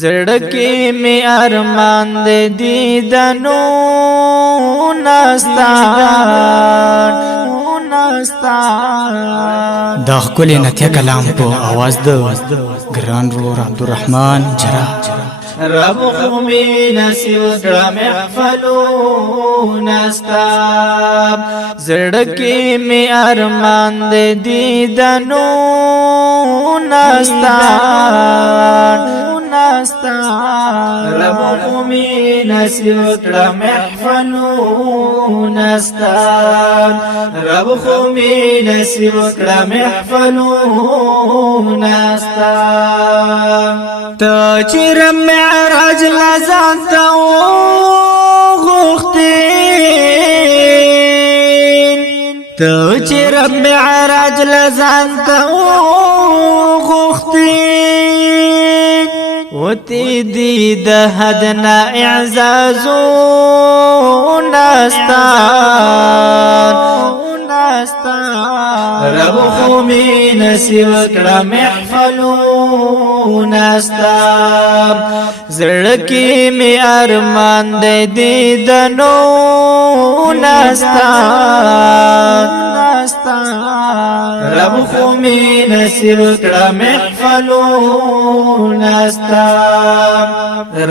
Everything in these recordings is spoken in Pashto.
زړکی می ارمان دې دیدنو نستان دا خپل نتیه کلام په आवाज د ګران رور عبدالرحمن جرا رب خمی نصیب کړه محفلون استاب زړکی می ارمان دې دیدنو نستان رب خمی نصیب کړه محفلون استاب رب خمی نصیب کړه محفلون استاب تاجر معراج لزان تو غختين تاجر معراج لزان تو غختين وتدي دهدنا اعزازون استان رب خمی نصیب کړه محفلون استاب زړکی می ارمان دې دیدنو نستان رب خمی نصیب کړه محفلون استاب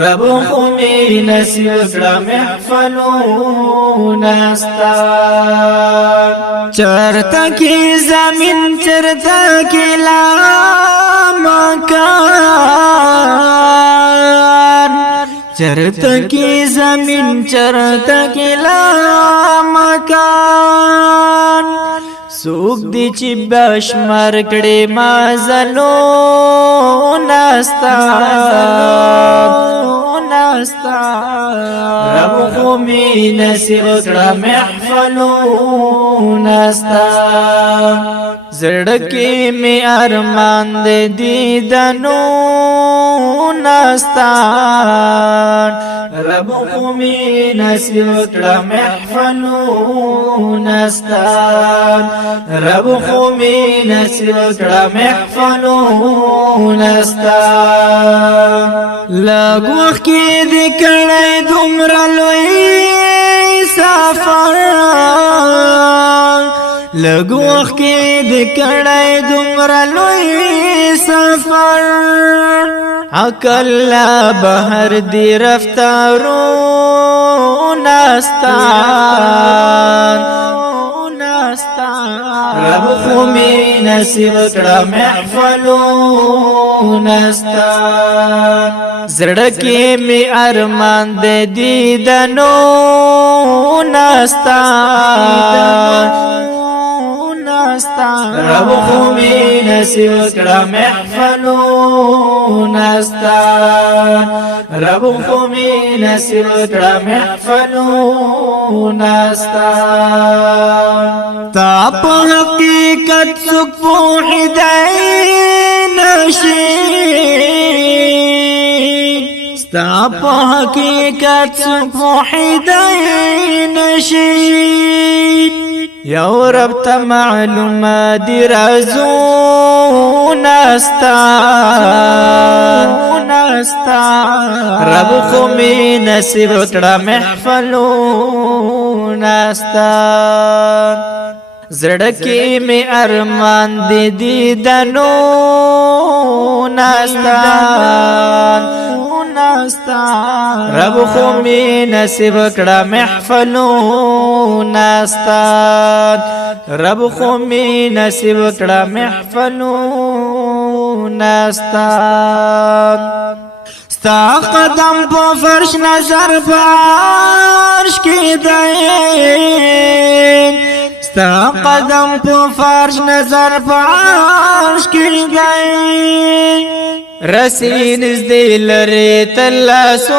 رب خمی نصیب کړه محفلون استاب چرتا کی زمین چرتا کی لا مکان چرتا کی زمین چرتا کی لا مکان سوک دی چی بشمار کڑی مازلو رب خمی نصیب کړه محفلون استاب زړکی می ارمان دې دیدنو نستان رب خمی نصیب کړه محفلون استاب رب خمی نصیب کړه محفلون استاب لګوخ کې دې کړه دومره لوی سفر لګوخ کې دې کړه دومره لوی سفر عقل بهر دی رفتارون استان رب خمی نصیب کړه محفلون استان زړکی می ارمان دې دیدنو نستان رب خمی نصیب کړه محفلون استان رب خمی نصیب کړه محفلون استان تا په حقیقت څوک پوهیدای نشي ستا په حقیقت څوک پوهیدای نشي یو رب ته معلومه دی رازون استان رب خمی نصیب کړه محفلون استان زړکی می ارمان دې دیدنو نستان رب خمی نصیب کړه محفلون استان رب خمی نصیب کړه محفلون استان ستا قدم په فرش نظر په عرش کې دی ستا قدم په فرش نظر په عرش کې دی رسین دې لري تلاسون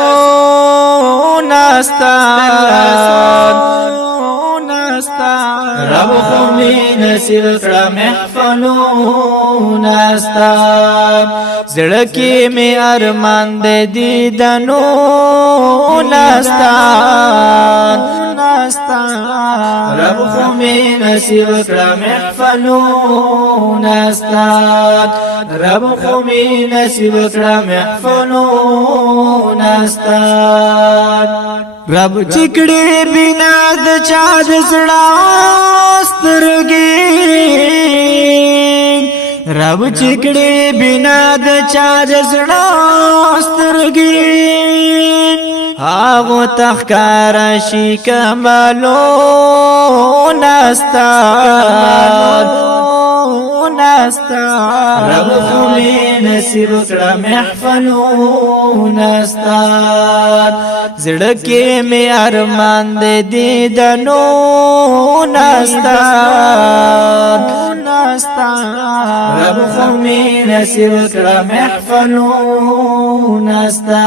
استان رب خمی نصیب کړه محفلون استان زړکی می ارمان دې دیدنو نستان رب خمی نصیب کړه محفلون استان رب خمی نصیب کړه محفلون رب چکڑی بنا د چا د زړه سترګې رب چکڑی بنا د چا د زړه سترګې هغه تخکار شي کمالو نستا رب خلی نصیب کړه محفلو نستا زړکه می ارمان دې دیدنو نستا رب خلی نصیب کړه محفلو نستا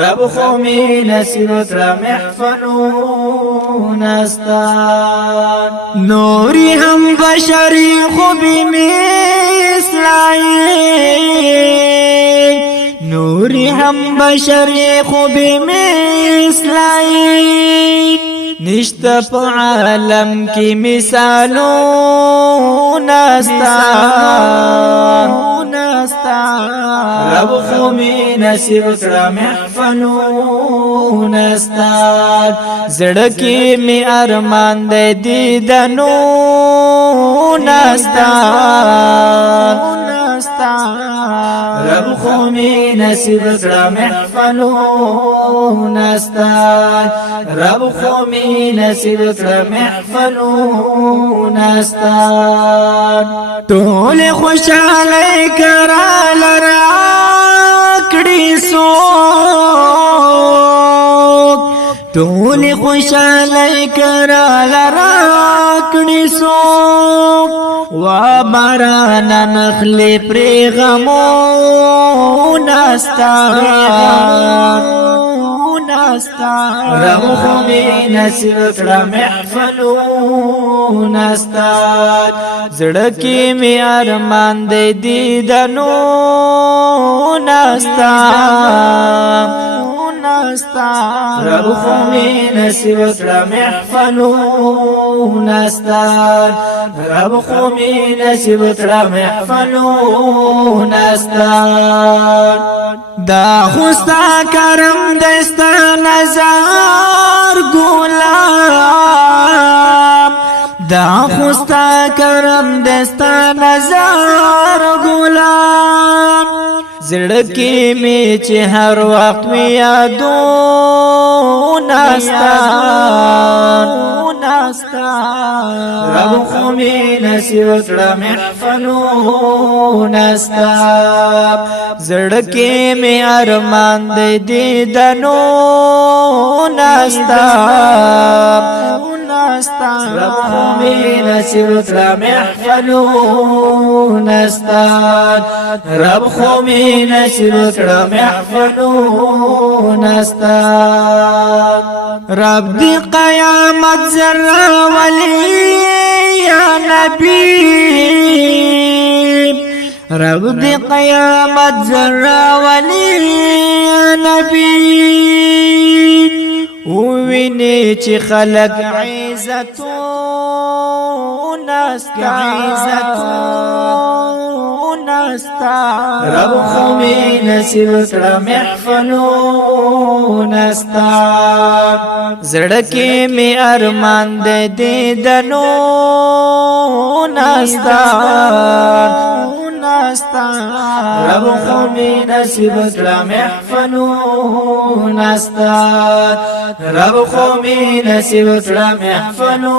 رب خلی نصیب کړه محفلو نستا نوری هم بشری خوبی مثلائی نوری هم بشری خوبی مثلائی نشتا پا عالم کی مثالو نستا رب خوبی نصیب کړه محفلو نستا زړکی می ارمان دې دیدنو نستا رب خوبی نصیب کړه محفلو نستا رب خوبی نصیب کړه محفلو نستا ټول خوشاله کرا لرا کړي سو ټول خوشاله کرا لرا کړي سو وا باران نخلی پری غمو نستا رب خوبی نصیب کړه محفلو نستا زړکی می ارمان دې دیدنو نستا رب خوبی نصیب کړه محفلو نستا رب خوبی نصیب کړه محفلو نستا دا خوستا کرم دستا نظر ګلاب دا خوستا کرم دستا نظر ګلاب زړکی می چې هر وخت می یادو نستا رب خوبی نصیب کړه محفلو نستا زړکی می ارمان دې دیدنو نستا رب خوبی نصیب کړه محفلو نستا رب خوبی نصیب کړه محفلو نستا رب دی قیامت ذرا ولی یا نبی رب دی قیامت ذرا ولی یا نبی وویني چې خلق عزتو نستا رب خوبی نصیب کړه محفلو نستا زړکی می ارمان دې دیدنو نستا رب خوبی نصیب کړه محفلو نستا رب خوبی نصیب کړه محفلو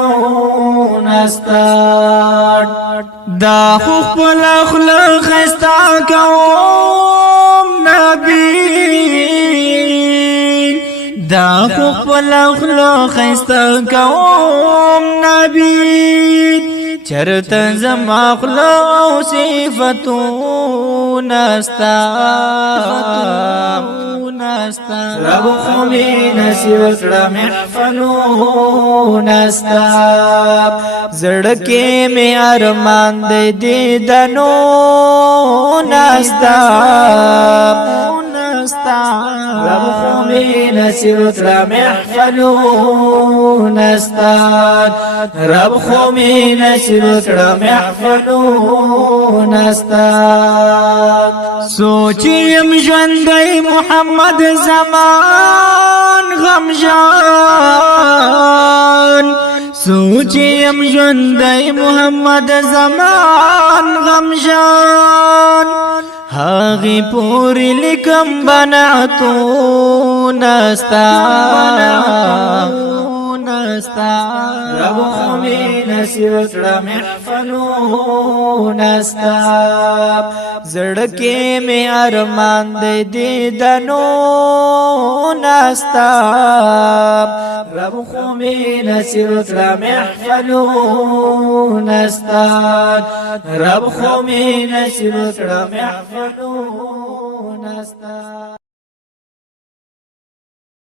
نستا دا خپل اخلاق خستا کوم نبی دا خپل اخلاق خستا کوم نبی چرته زما اخلاق صفاتو نستا رب خوبی نصیب کړه محفلو نستا زړکی می ارمان دې دیدنو نستا رب خوبی نصیب کړه محفلو نستا رب خوبی نصیب کړه محفلو نستا سوچیم ژوندی محمد زمان غمجان سوچیم ژوندی محمد زمان غمجان هاغي پوری لکم بنعتون استا رب خمی نصیب کړه محفلون استا زړکې می ارمان دې دیدنو ناستا رب خمی نصیب کړه محفلون استا رب خمی نصیب کړه محفلون استا